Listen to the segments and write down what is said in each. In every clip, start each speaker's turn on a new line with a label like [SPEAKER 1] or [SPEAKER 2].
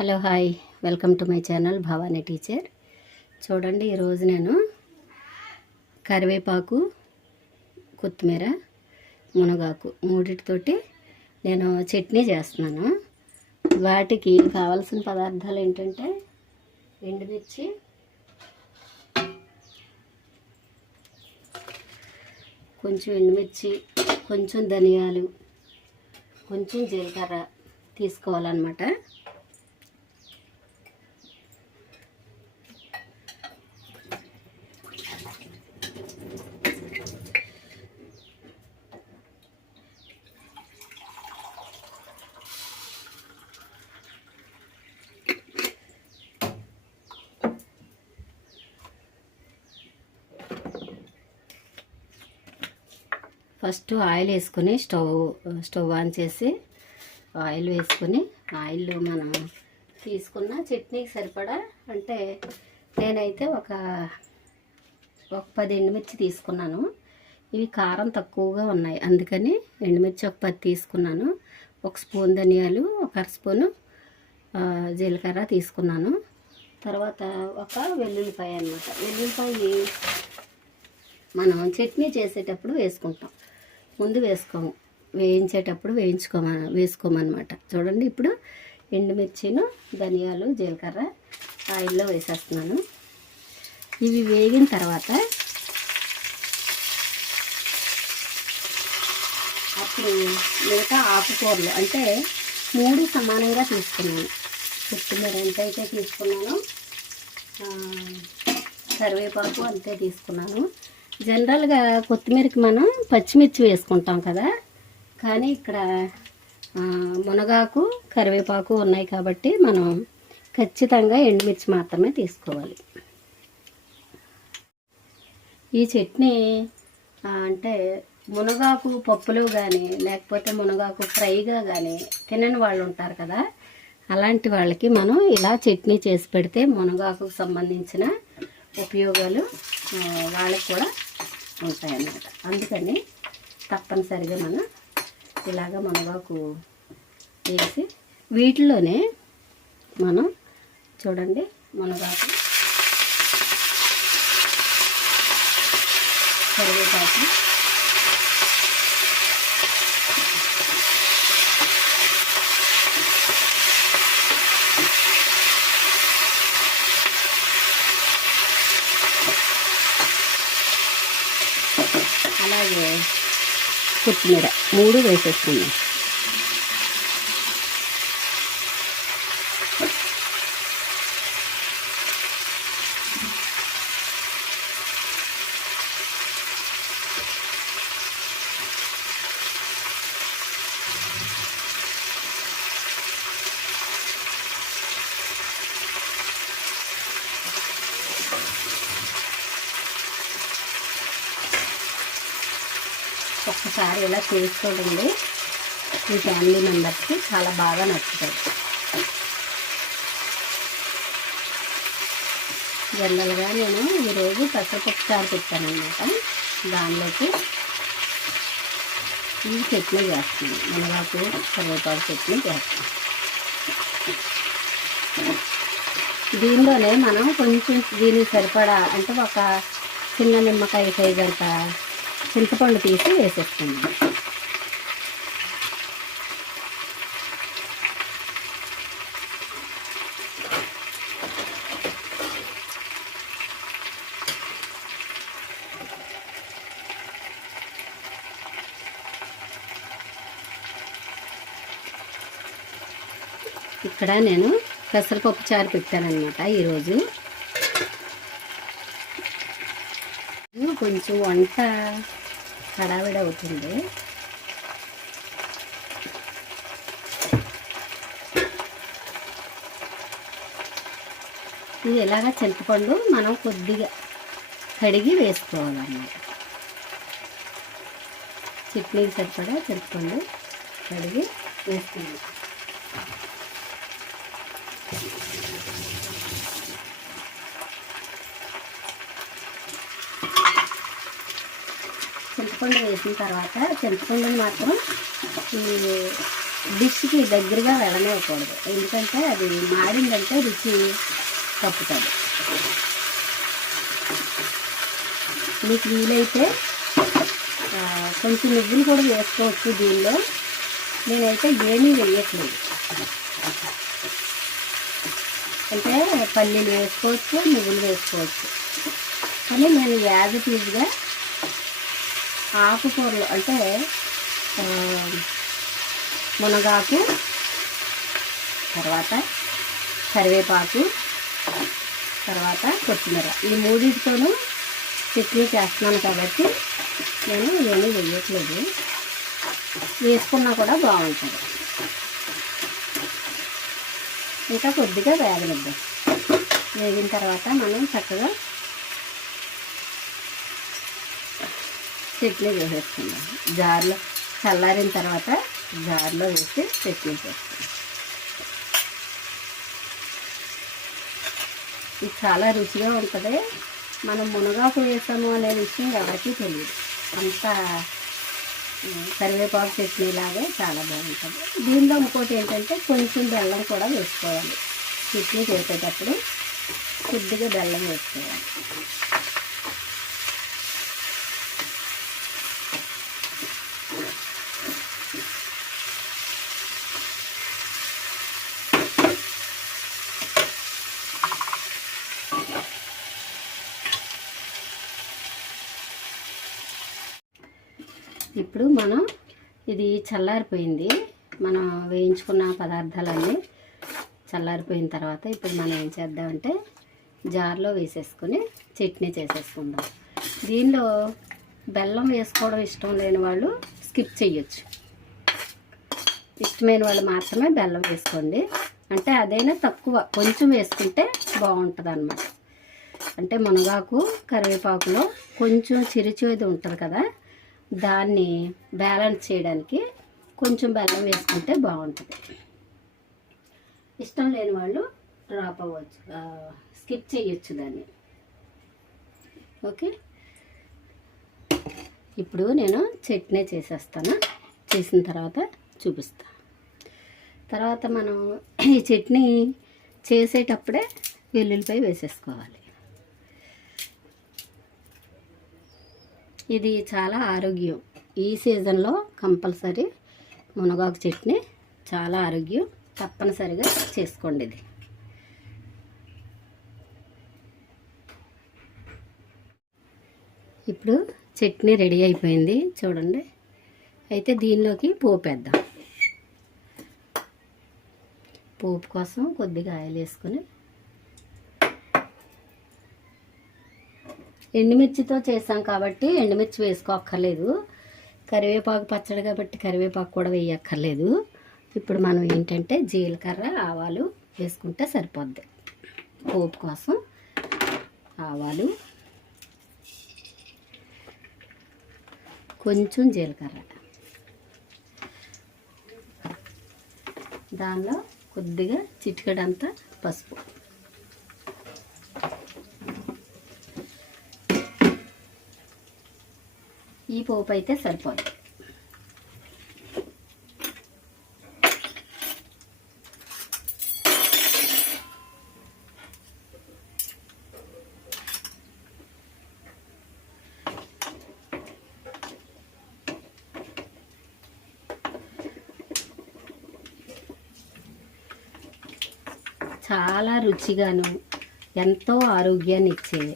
[SPEAKER 1] Hello hi welcome to my channel Bhavani teacher. చూడండి ఈరోజు నేను కరివేపాకు కొత్తిమీర మునగాకు మూడిటితోటి నేను చట్నీ చేస్తున్నాను. వాటికి కావాల్సిన పదార్థాలు ఏంటంటే ఎండుమిర్చి కొంచెం ఎండుమిర్చి కొంచెం ధనియాలు కొంచెం జీలకర్ర తీసుకోవాలన్నమాట. ఫస్ట్ ఆయిల్ వేసుకొని స్టవ్ స్టవ్ ఆన్ చేసి ఆయిల్ వేసుకొని ఆయిల్లో మనం తీసుకున్న చట్నీకి సరిపడా అంటే నేనైతే ఒక ఒక పది ఎండుమిర్చి తీసుకున్నాను. ఇవి కారం తక్కువగా ఉన్నాయి. అందుకని ఎండుమిర్చి ఒక పది తీసుకున్నాను. ఒక స్పూన్ ధనియాలు ఒక అర స్పూను జీలకర్ర తీసుకున్నాను. తర్వాత ఒక వెల్లుల్లిపాయ అన్నమాట. వెల్లుల్లిపాయ మనం చట్నీ చేసేటప్పుడు వేసుకుంటాం. ముందు వేసుకోము. వేయించేటప్పుడు వేయించుకోమ వేసుకోమన్నమాట. చూడండి ఇప్పుడు ఎండుమిర్చిను ధనియాలు జీలకర్ర ఆయిల్లో వేసేస్తున్నాను. ఇవి వేగిన తర్వాత అప్పుడు మిగతా ఆకుకూరలు అంటే మూడు సమానంగా తీసుకున్నాను. కొత్తిమీర ఎంత అయితే తీసుకున్నానో కరివేపాకు అంతే తీసుకున్నాను. జనరల్గా కొత్తిమీరకి మనం పచ్చిమిర్చి వేసుకుంటాం కదా. కానీ ఇక్కడ మునగాకు కరివేపాకు ఉన్నాయి కాబట్టి మనం ఖచ్చితంగా ఎండుమిర్చి మాత్రమే తీసుకోవాలి. ఈ చట్నీ అంటే మునగాకు పప్పులో కానీ లేకపోతే మునగాకు ఫ్రైగా కానీ తినని వాళ్ళు ఉంటారు కదా అలాంటి వాళ్ళకి మనం ఇలా చట్నీ చేసి పెడితే మునగాకు సంబంధించిన ఉపయోగాలు వాళ్ళకి కూడా ఉంటాయన్నమాట. అందుకని తప్పనిసరిగా మనం ఇలాగ మునగాకు వేసి వీటిలోనే మనం చూడండి మునగాకు కరివేపాకు కొత్తిమీర. మూడు వేసేసుకున్నాం. ఒక్కసారి ఇలా చేసి చూడండి మీ ఫ్యామిలీ మెంబర్స్కి చాలా బాగా నచ్చుతుంది జనరల్గా నేను ఈరోజు పెసరపప్పు చారు పెట్టానమాట దానిలోకి ఈ చట్నీ చేస్తున్నాను మునగాకు కరివేపాకు చట్నీ చేస్తాను. దీనిలోనే మనం కొంచెం దీనికి సరిపడా అంటే ఒక చిన్న నిమ్మకాయ సైజ్ అంత చింతపండు తీసి వేసేస్తున్నాం ఇక్కడ నేను పెసరపప్పు చారు పెట్టానమాట ఈరోజు. కొంచెం వంట హడావిడి అవుతుంది ఇది ఎలాగ చింతపండు మనం కొద్దిగా కడిగి వేసుకోవాలన్నమాట చట్నీకి సరిపడా చింతపండు కడిగి వేసుకున్నాం చింతపండు వేసిన తర్వాత చింతపండుని మాత్రం ఈ డిష్కి దగ్గరగా వెళ్ళనివ్వకూడదు ఎందుకంటే అది మాడిందంటే రుచి తప్పుతుంది. మీకు వీలైతే కొంచెం నువ్వులు కూడా వేసుకోవచ్చు దీనిలో. నేనైతే ఏమీ వేయట్లేదు. అంటే పల్లీలు వేసుకోవచ్చు నువ్వులు వేసుకోవచ్చు. కానీ నేను యాజ్ టీజ్గా ఆకుకూరలు అంటే మునగాకు తర్వాత కరివేపాకు తర్వాత కొత్తిమీర. ఈ మూడింటితోనూ చట్నీ చేస్తున్నాను కాబట్టి నేను ఏమీ వేయట్లేదు. వేసుకున్నా కూడా బాగుంటుంది. ఇంకా కొద్దిగా వేగనిద్దాం. వేగిన తర్వాత మనం చక్కగా చట్నీ వేసేసుకుందాం జార్లో చల్లారిన తర్వాత జార్లో వేసి చట్నీ చేస్తాం. ఇది చాలా రుచిగా ఉంటుంది. మనం మునగాకు వేసాము అనే విషయం ఎవరికీ తెలియదు. అంత కరివేపాకు చట్నీ లాగే చాలా బాగుంటుంది. దీనిలో ఇంకోటి ఏంటంటే కొంచెం బెల్లం కూడా వేసుకోవాలి. చట్నీ చేసేటప్పుడు కొద్దిగా బెల్లం వేసుకోవాలి. ఇప్పుడు మనం ఇది చల్లారిపోయింది. మనం వేయించుకున్న పదార్థాలన్నీ చల్లారిపోయిన తర్వాత ఇప్పుడు మనం ఏం చేద్దామంటే జార్లో వేసేసుకొని చట్నీ చేసేసుకుందాం. దీనిలో బెల్లం వేసుకోవడం ఇష్టం లేని వాళ్ళు స్కిప్ చేయొచ్చు. ఇష్టమైన వాళ్ళు మాత్రమే బెల్లం వేసుకోండి. అంటే అదైనా తక్కువ కొంచెం వేసుకుంటే బాగుంటుంది అంటే మునగాకు కరివేపాకులో కొంచెం చిరుచేది ఉంటుంది కదా దాన్ని బ్యాలెన్స్ చేయడానికి కొంచెం బెల్లం వేసుకుంటే బాగుంటుంది. ఇష్టం లేని వాళ్ళు డ్రాప్ అవ్వచ్చు స్కిప్ చేయొచ్చు దాన్ని. ఓకే? ఇప్పుడు నేను చట్నీ చేసేస్తాను. చేసిన తర్వాత చూపిస్తా. తర్వాత మనం ఈ చట్నీ చేసేటప్పుడే వెల్లుల్లిపాయ వేసేసుకోవాలి. ఇది చాలా ఆరోగ్యం. ఈ సీజన్లో కంపల్సరీ మునగాకు చట్నీ చాలా ఆరోగ్యం. తప్పనిసరిగా చేసుకోండి ఇది. ఇప్పుడు చట్నీ రెడీ అయిపోయింది. చూడండి. అయితే దీనిలోకి పోపు వేద్దాం. పోపు కోసం కొద్దిగా ఆయిల్ వేసుకొని ఎండుమిర్చితో చేసాం కాబట్టి ఎండుమిర్చి వేసుకోక్కర్లేదు. కరివేపాకు పచ్చడి కాబట్టి కరివేపాకు కూడా వేయక్కర్లేదు. ఇప్పుడు మనం ఏంటంటే జీలకర్ర ఆవాలు వేసుకుంటే సరిపోద్ది. పోపు కోసం ఆవాలు కొంచెం జీలకర్ర. దానిలో కొద్దిగా చిటికడంతా పసుపు. ఈ పోపు అయితే సరిపోదు. చాలా రుచిగాను ఎంతో ఆరోగ్యాన్ని ఇచ్చేది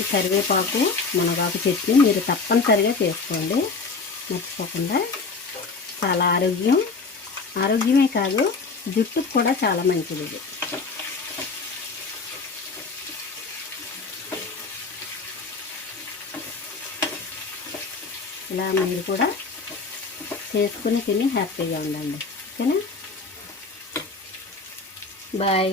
[SPEAKER 1] వచ్చేసి కరివేపాకు మునగాకు చట్నీ మీరు తప్పనిసరిగా చేసుకోండి. మర్చిపోకుండా. చాలా ఆరోగ్యం. ఆరోగ్యమే కాదు జుట్టుకు కూడా చాలా మంచిది ఇది. ఇలా మీరు కూడా చేసుకుని తిని హ్యాపీగా ఉండండి. ఓకేనా? బాయ్.